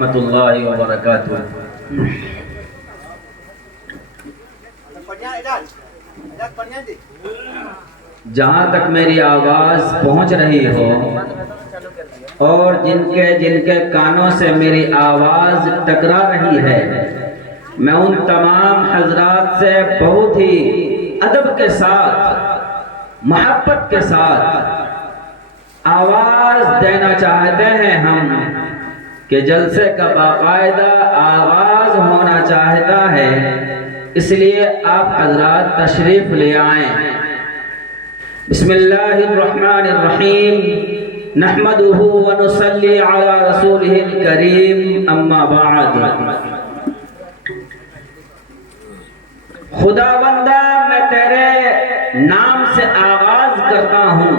ورحمۃ اللہ وبرکاتہ۔ جہاں تک میری آواز پہنچ رہی ہو اور جن کے کانوں سے میری آواز ٹکرا رہی ہے، میں ان تمام حضرات سے بہت ہی ادب کے ساتھ، محبت کے ساتھ آواز دینا چاہتے ہیں ہم کہ جلسے کا باقاعدہ آغاز ہونا چاہتا ہے، اس لیے آپ حضرات تشریف لے آئیں۔ بسم اللہ الرحمن الرحیم، نحمدہ ونصلی علی رسولہ الکریم، اما بعد۔ خداوندہ میں تیرے نام سے آغاز کرتا ہوں،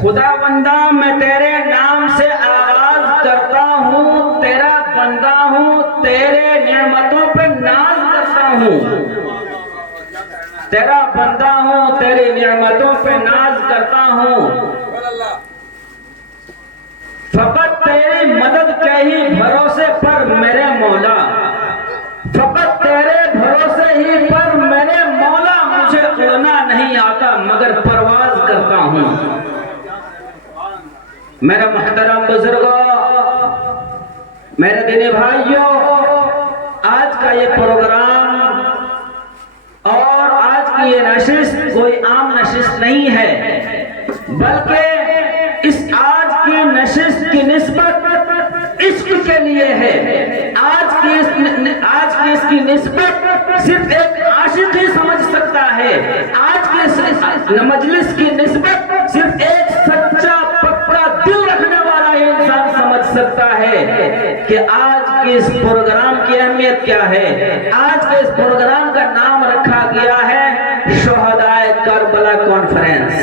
خداوندہ میں تیرے نام سے آغاز کرتا ہوں، تیرا بندہ ہوں، تیرے نعمتوں پہ ناز کرتا ہوں، تیرا بندہ ہوں، تیری نعمتوں پہ ناز کرتا ہوں، فقط تیری مدد کے ہی بھروسے پر میرے مولا، فقط تیرے بھروسے ہی پر میرے مولا، مجھے اڑنا نہیں آتا مگر پرواز کرتا ہوں۔ میرے محترم بزرگوں، میرے دینی بھائیوں، آج کا یہ پروگرام اور آج کی یہ نشست کوئی عام نشست نہیں ہے، بلکہ اس آج کی نشست کی نسبت عشق کے لیے ہے۔ آج کی اس کی نسبت صرف ایک عاشق ہی سمجھ سکتا ہے، آج کی اس مجلس کی نسبت صرف ایک سچا پکا دل رکھنے والا ہی انسان سمجھ سکتا ہے کہ آج کے اس پروگرام کی اہمیت کیا ہے۔ آج کے اس پروگرام کا نام رکھا گیا ہے شہدائے کربلا کانفرنس۔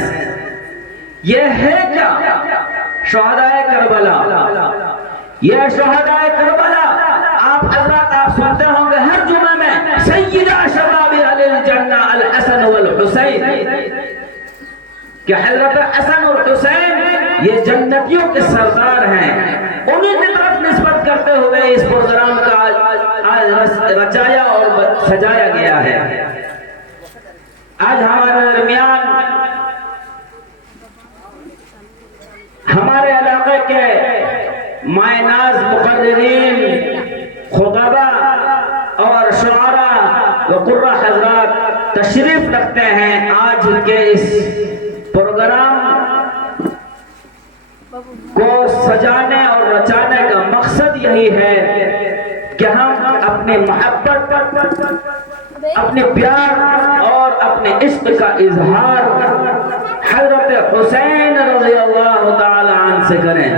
یہ ہے کیا شہدائے کربلا؟ یہ شہدائے کربلا آپ حضرات آپ سنتے ہوں گے ہر جمعے میں، سیدہ شباب اہل الجنہ الحسن والحسین، کہ حضرت حسن اور حسین یہ جنتیوں کے سردار ہیں، انہیں کی طرف نسبت کرتے ہوئے اس پروگرام کا آج رچایا اور سجایا گیا ہے۔ آج ہمارے درمیان ہمارے علاقے کے مائناز مقررین، خطباء اور شعراء و قرہ حضرات تشریف رکھتے ہیں۔ آج کے اس پروگرام کو سجانے اور رچانے کا مقصد یہی ہے کہ ہم اپنی محبت، اپنے پیار اور اپنے عشق کا اظہار حضرت حسین رضی اللہ تعالی عنہ سے کریں۔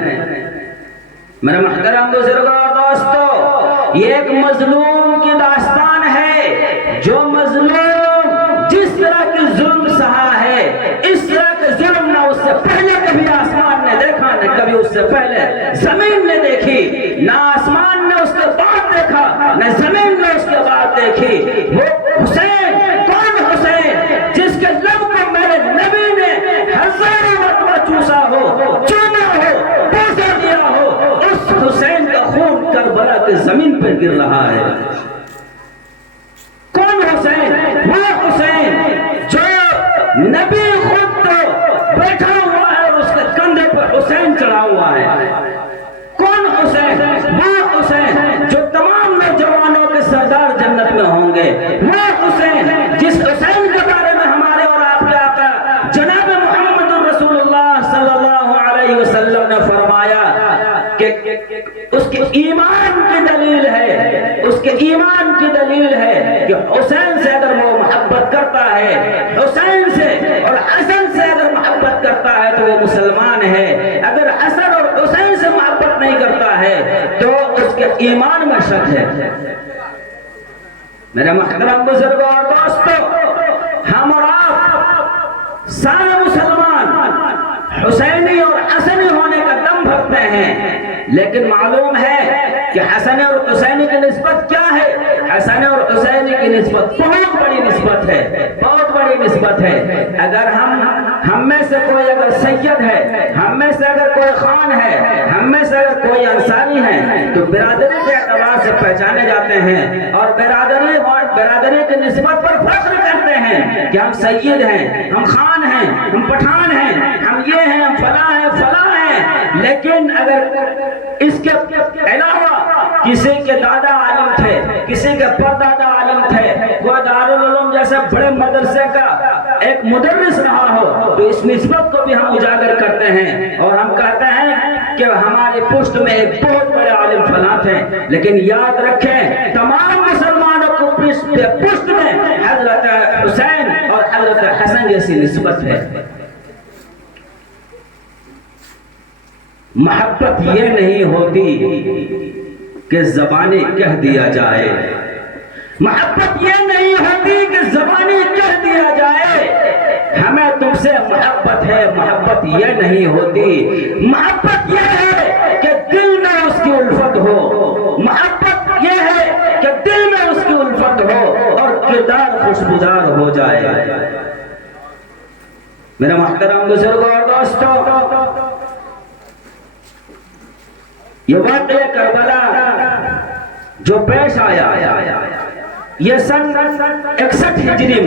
میرے محترم بزرگوں اور دوستو، یہ ایک مظلوم کی داستان ہے، جو مظلوم جس طرح کی ظلم سہا ہے، اس طرح کے ظلم نہ اس سے پہلے کبھی آسمان نے دیکھا، نہ کبھی اس سے پہلے زمین نے دیکھی، نہ آسمان نے اس کے بعد دیکھا، نہ زمین نے اس کے بعد دیکھی۔ وہ حسین، کون حسین؟ جس کے لب کو میرے نبی نے ہزاروں مرتبہ چوسا ہو، چوما ہو، بوسا دیا ہو، اس حسین کا خون کربلا کی زمین پر گر رہا ہے۔ کون حسین؟ وہ حسین جو نبی خود تو بیٹھا ہوا ہے اور اس کے کندھے پر حسین چڑھا ہوا ہے۔ کون حسین؟ وہ حسین جو تمام نوجوانوں کے سردار جنت میں ہوں گے۔ وہ حسین جس حسین کے بارے میں ہمارے اور آپ کے آقا جناب محمد رسول اللہ صلی اللہ علیہ وسلم نے فرمایا کہ اس کے ایمان کی دلیل ہے، اس کے ایمان کی دلیل ہے کہ حسین سے اگر وہ محبت کرتا ہے، حسین سے اور حسن سے اگر محبت کرتا ہے تو وہ مسلمان ہے، اگر حسن اور حسین سے محبت نہیں کرتا ہے تو اس کے ایمان میں شک ہے۔ میرے محترم بزرگوں اور دوستو، ہم اور آپ سارے مسلمان حسینی اور حسنی ہونے کا دم بھرتے ہیں، لیکن معلوم ہے کہ حسن اور حسینی کی نسبت کیا ہے؟ حسن اور حسینی کی نسبت بہت بڑی نسبت ہے، بہت بڑی نسبت ہے۔ اگر ہم میں سے کوئی اگر سید ہے، ہم میں سے اگر کوئی خان ہے، ہم میں سے اگر کوئی انصاری ہے، تو برادری کے اعتبار سے پہچانے جاتے ہیں اور برادری کی نسبت پر فخر کرتے ہیں کہ ہم سید ہیں، ہم خان ہیں، ہم پٹھان ہیں، ہم یہ ہیں، ہم فلاں ہیں، فلاں ہیں۔ لیکن اگر اس کے علاوہ کسی کے دادا عالم تھے، کسی کے پردادا عالم تھے، کوئی دارالعلوم جیسے بڑے مدرسے کا ایک مدرس رہا ہو، تو اس نسبت کو بھی ہم اجاگر کرتے ہیں اور ہم کہتے ہیں کہ ہماری پشت میں ایک بہت بڑے عالم فلاں تھے۔ لیکن یاد رکھیں تمام مسلمانوں کو پشت میں حضرت حسین اور حضرت حسن جیسی نسبت ہے۔ محبت یہ نہیں ہوتی کہ زبانی کہہ دیا جائے، محبت یہ نہیں ہوتی کہ زبانی کہہ دیا جائے، ہمیں تم سے محبت ہے، محبت یہ نہیں ہوتی، محبت یہ ہے کہ دل میں اس کی الفت ہو، محبت یہ ہے کہ دل میں اس کی الفت ہو اور کردار خوشبودار ہو جائے۔ میرے محترم بزرگوں اور دوستوں، یہ واقعہ کربلا جو پیش آیا یہ سن 61 ہجری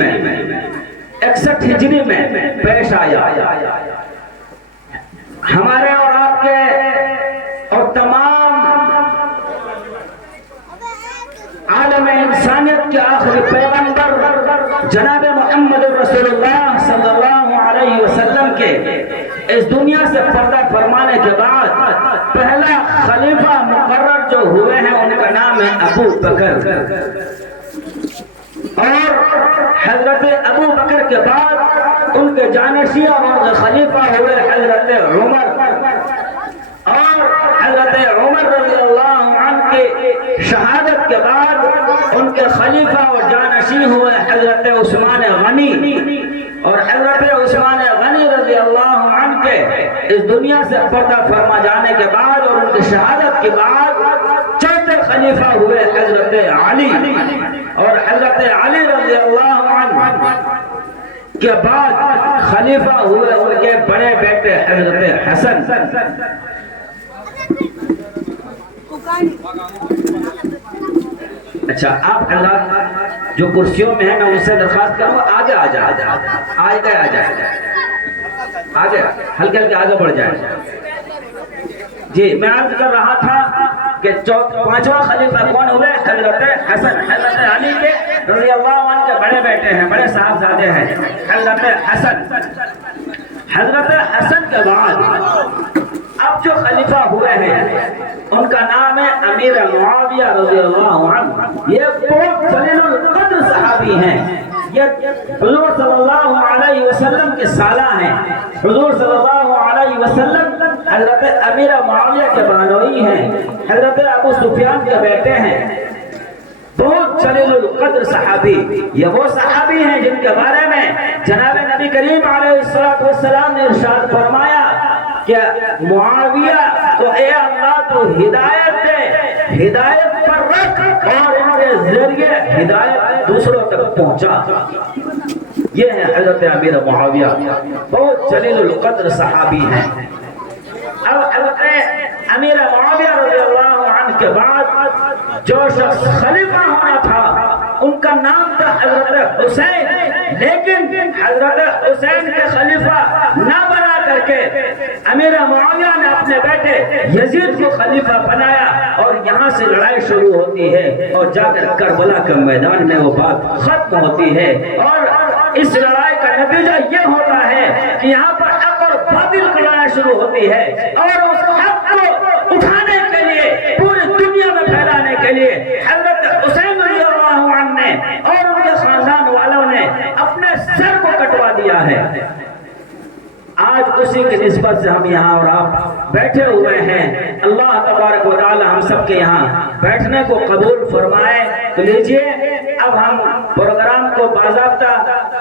میں پیش آیا۔ ہمارے اور آپ کے اور تمام عالم انسانیت کے آخری پیغمبر جناب محمد رسول اللہ صلی اللہ علیہ وسلم کے اس دنیا سے پردہ فرمانے کے بعد پہلا خلیفہ مقرر جو ہوئے ہیں ان کا نام ہے ابو بکر، اور حضرت ابو بکر کے بعد ان کے جانشین اور ان کے خلیفہ ہوئے حضرت عمر، اور حضرت عمر رضی اللہ عنہ کی شہادت کے بعد ان کے خلیفہ اور جانشین ہوئے حضرت عثمان غنی، اور حضرت عثمان غنی رضی اللہ عنہ کے اس دنیا سے پردہ فرما جانے کے بعد اور ان کی شہادت کے بعد چوتھے خلیفہ ہوئے حضرت علی، اور حضرت علی رضی اللہ عنہ کے بعد خلیفہ ہوئے ان کے بڑے بیٹے حضرت حسن۔ اچھا آپ حضرات جو کرسیوں میں ہیں میں ان سے درخواست کروں آگے آ جائے، آگے ہلکے ہلکے آگے بڑھ جائے۔ جی میں عرض کر رہا تھا کہ پانچواں خلیفہ کون ہوئے؟ حضرت حسن، حضرت علی کے رضی اللہ عنہ کے بڑے بیٹے ہیں، بڑے صاحبزادے ہیں حضرت حسن۔ حضرت حسن کے بعد اب جو خلیفہ ہوئے ہیں ان کا نام ہے امیر معاویہ رضی اللہ عنہ۔ یہ بہت جلیل القدر صحابی ہیں، یہ حضور صلی اللہ علیہ وسلم کے سالہ ہیں، حضور صلی اللہ علیہ وسلم حضرت امیر معاویہ کے بانوئی ہیں، حضرت ابو سفیان کے بیٹے ہیں، بہت جلیل القدر صحابی۔ یہ وہ صحابی ہیں جن کے بارے میں جناب نبی کریم علیہ السلام نے ارشاد فرمایا کہ معاویہ کو اے اللہ تو ہدایت دے، ہدایت پر رکھ اور ان کے ذریعے ہدایت دوسروں تک پہنچا۔ یہ ہے حضرت امیر معاویہ، بہت جلیل القدر صحابی ہیں۔ اب حضرت امیر معاویہ رضی اللہ عنہ کے بعد جو شخص خلیفہ ہونا تھا ان کا نام تھا حضرت حسین، لیکن حضرت حسین کے خلیفہ نہ بنا کر کے امیر معاویہ نے اپنے بیٹے یزید کو خلیفہ بنایا، اور یہاں سے لڑائی شروع ہوتی ہے اور جا کر کربلا کے میدان میں وہ بات ختم ہوتی ہے، اور اس لڑائی کا نتیجہ یہ ہوتا ہے کہ یہاں پر حق اور باطل کی لڑائی شروع ہوتی ہے، اور اس حق کو اٹھانے کے لیے پوری دنیا میں پھیلانے کے لیے حضرت حسین رضی اللہ عنہ نے اور ان کے خاندان والوں نے اپنے سر کو کٹوا دیا ہے۔ آج اسی کی نسبت سے ہم یہاں اور آپ بیٹھے ہوئے ہیں، اللہ تبارک و تعالی ہم سب کے یہاں بیٹھنے کو قبول فرمائے۔ تو لیجئے اب ہم پروگرام کو باضابطہ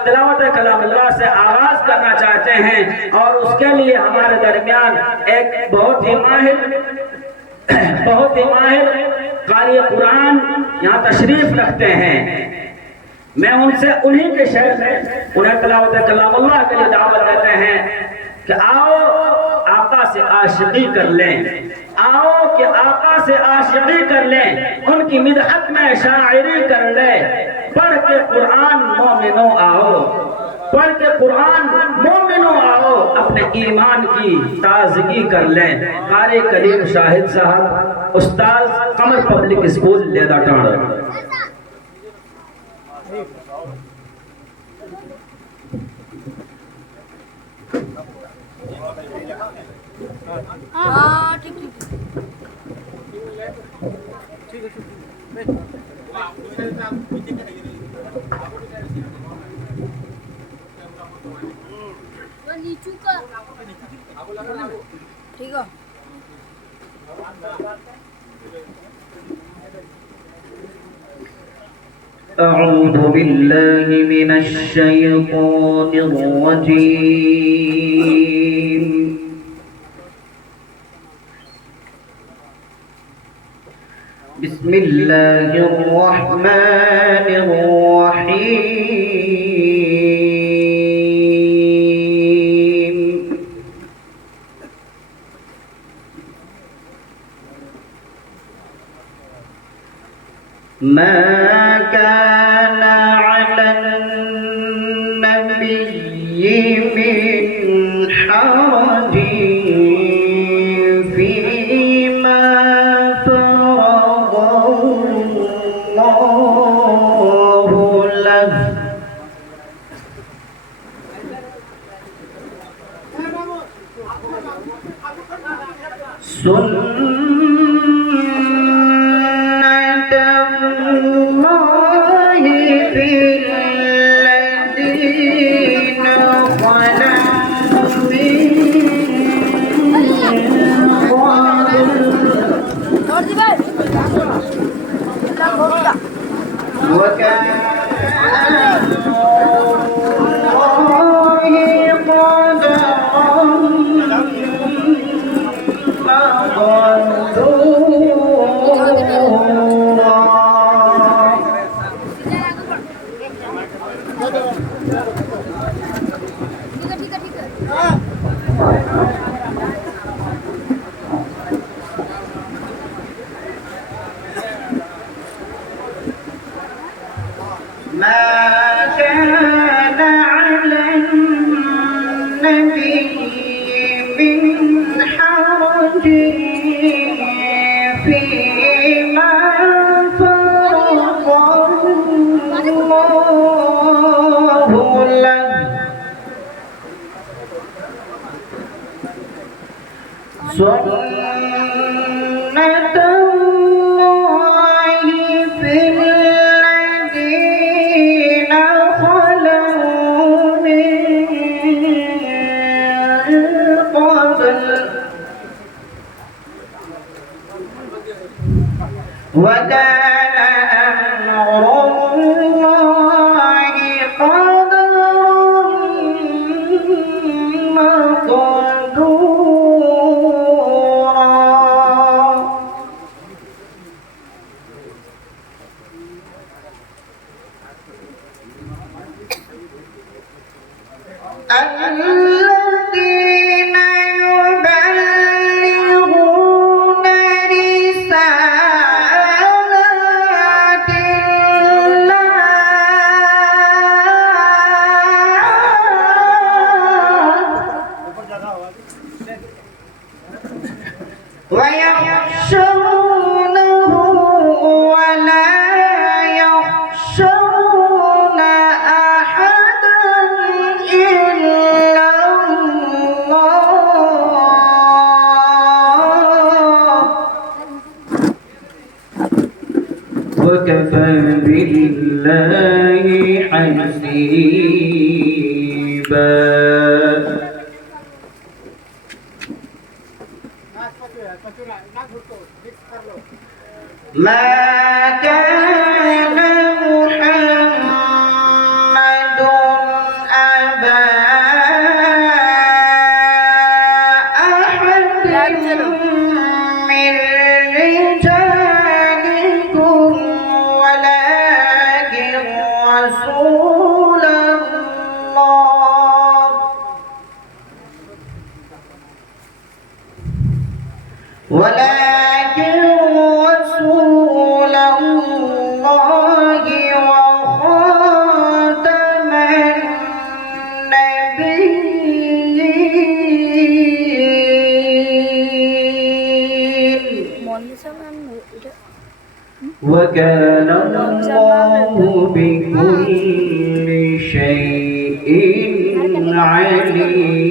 تلاوت کلام اللہ سے آغاز کرنا چاہتے ہیں، اور اس کے لیے ہمارے درمیان ایک بہت ہی ماہر قاری قرآن یہاں تشریف رکھتے ہیں۔ میں ان سے انہی کے شہر سے انہیں تلاوت کلام اللہ کے لیے دعوت دیتے ہیں کہ آؤ آقا آقا سے عاشقی کر لیں، آؤ کہ آقا سے عاشقی کر لیں، ان کی مدحت میں شاعری کر لیں۔ پڑھ کے قرآن مومنوں آؤ، پڑھ کے قرآن مومنوں آؤ، اپنے ایمان کی تازگی کر لیں۔ قاری کلیم شاہد صاحب، استاد قمر پبلک اسکول لیدہ ٹانڈ۔ ہاں ٹھیک نیچو کا ٹھیک ہے۔ أعوذ بالله من الشيطان الرجيم بسم الله الرحمن الرحيم ما كان على النبي من حرج فيما فرض الله له سنة الله في الذين خلوا من قبل وكان الله ما كان على النبي من حرج فيما فرض الله له سنة الله في الذين خلوا من قبل وكان أمر الله قدرا مقدورا الذين يبلغون رسالات الله ويخشونه ولا يخشون أحدا إلا الله وكفى بالله حسيبا ما كان محمد أبا أحد من رجالكم ولكن رسول الله وكان الله بكل شيء عليما.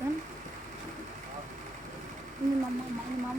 kan? ini mama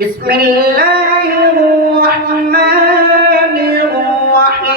بسم الله الرحمن الرحيم.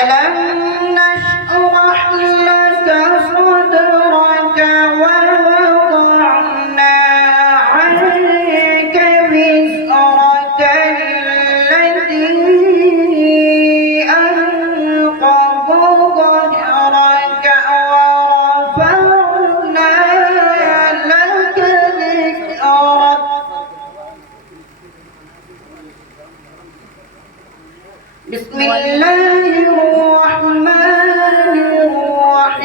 ألم نشرح لك صدرك ووضعنا عنك وزرك الذي أنقض ظهرك ورفعنا لك ذكرك. بسم الله الرحمن الرحيم.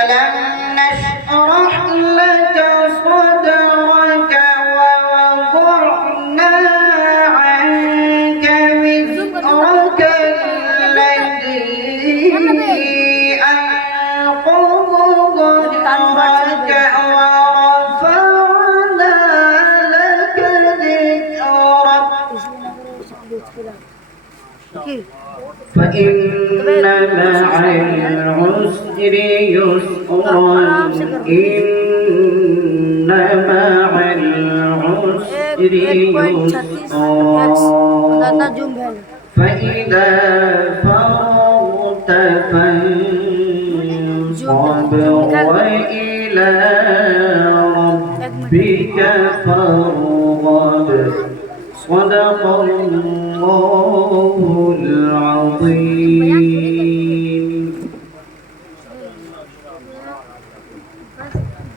ألم نشرح لك صدرك ووضعنا عنك وزرك الذي أنقض ظهرك ورفعنا لك ذكرك. فإن مع العسر يسرا إن مع العسر يسرا. فإذا فرغت فانصب وإلى ربك فارغب. صدق الله العظيم.